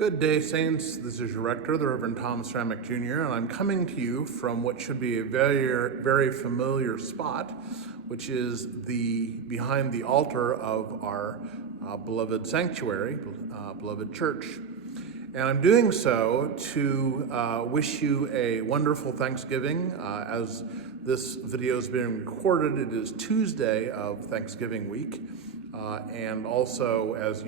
Good day, Saints. This is your rector, the Reverend Tom Stramick Jr., and I'm coming to you from what should be a very familiar spot, which is behind the altar of our beloved sanctuary, beloved church. And I'm doing so to wish you a wonderful Thanksgiving. As this video is being recorded, it is Tuesday of Thanksgiving week, and also as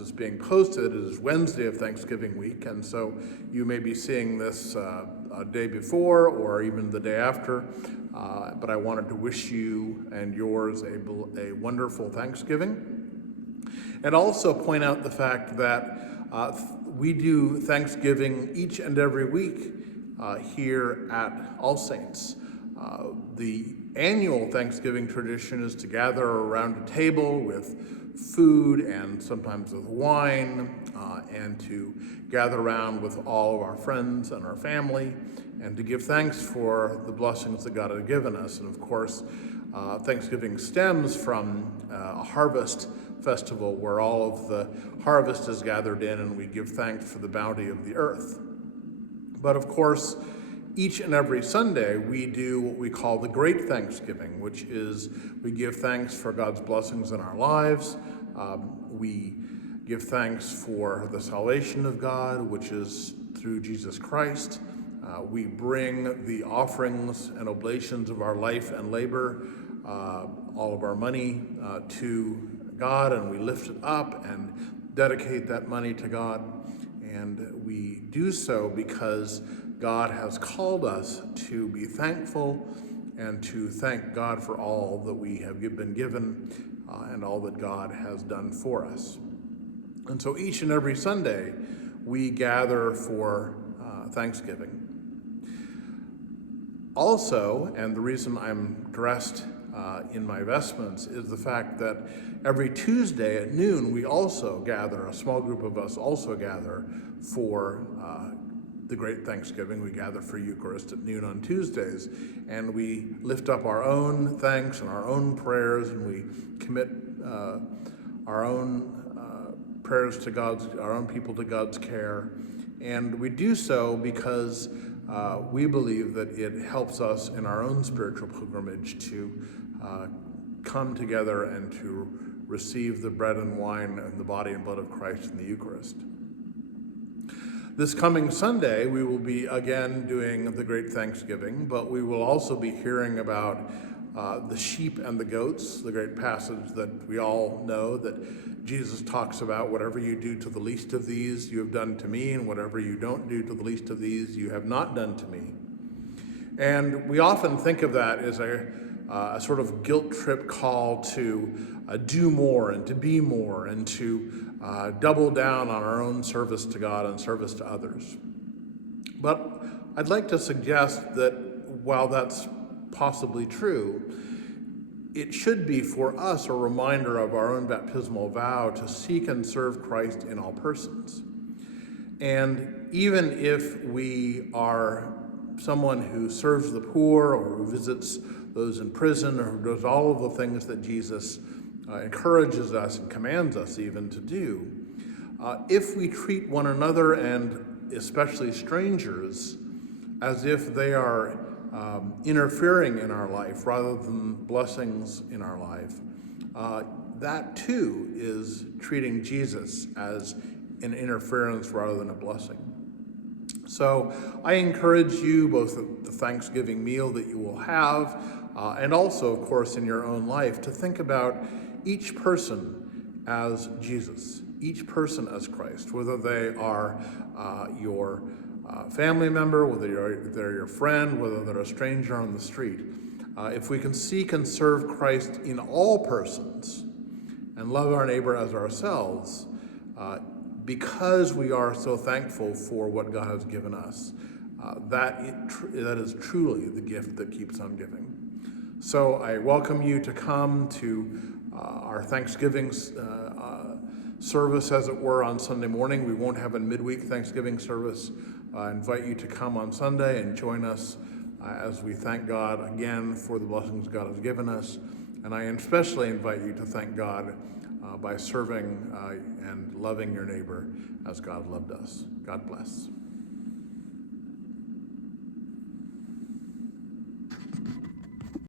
it's being posted, it is Wednesday of Thanksgiving week, and so you may be seeing this a day before or even the day after, but I wanted to wish you and yours a wonderful Thanksgiving, and also point out the fact that we do Thanksgiving each and every week here at All Saints. The annual Thanksgiving tradition is to gather around a table with food and sometimes with wine, and to gather around with all of our friends and our family, and to give thanks for the blessings that God has given us. And of course, Thanksgiving stems from a harvest festival where all of the harvest is gathered in and we give thanks for the bounty of the earth. But of course, each and every Sunday, we do what we call the Great Thanksgiving, which is we give thanks for God's blessings in our lives. We give thanks for the salvation of God, which is through Jesus Christ. We bring the offerings and oblations of our life and labor, all of our money, to God, and we lift it up and dedicate that money to God. And we do so because God has called us to be thankful and to thank God for all that we have been given and all that God has done for us. And so each and every Sunday, we gather for Thanksgiving. Also, and the reason I'm dressed in my vestments is the fact that every Tuesday at noon, we also gather, a small group of us also gather for the Great Thanksgiving. We gather for Eucharist at noon on Tuesdays, and we lift up our own thanks and our own prayers, and we commit our own prayers to our own people to God's care. And we do so because we believe that it helps us in our own spiritual pilgrimage to come together and to receive the bread and wine and the body and blood of Christ in the Eucharist. This coming Sunday, we will be again doing the Great Thanksgiving, but we will also be hearing about the sheep and the goats, the great passage that we all know that Jesus talks about, whatever you do to the least of these, you have done to me, and whatever you don't do to the least of these, you have not done to me. And we often think of that as a sort of guilt trip call to do more and to be more and to double down on our own service to God and service to others. But I'd like to suggest that while that's possibly true, it should be for us a reminder of our own baptismal vow to seek and serve Christ in all persons. And even if we are someone who serves the poor or who visits those in prison or who does all of the things that Jesus encourages us and commands us even to do, if we treat one another and especially strangers as if they are interfering in our life rather than blessings in our life, that too is treating Jesus as an interference rather than a blessing. So I encourage you, both at the Thanksgiving meal that you will have, and also, of course, in your own life, to think about each person as Jesus, each person as Christ, whether they are your family member, whether they're your friend, whether they're a stranger on the street. If we can seek and serve Christ in all persons and love our neighbor as ourselves, because we are so thankful for what God has given us, that is truly the gift that keeps on giving. So I welcome you to come to our Thanksgiving service, as it were, on Sunday morning. We won't have a midweek Thanksgiving service. I invite you to come on Sunday and join us as we thank God again for the blessings God has given us. And I especially invite you to thank God by serving and loving your neighbor as God loved us. God bless.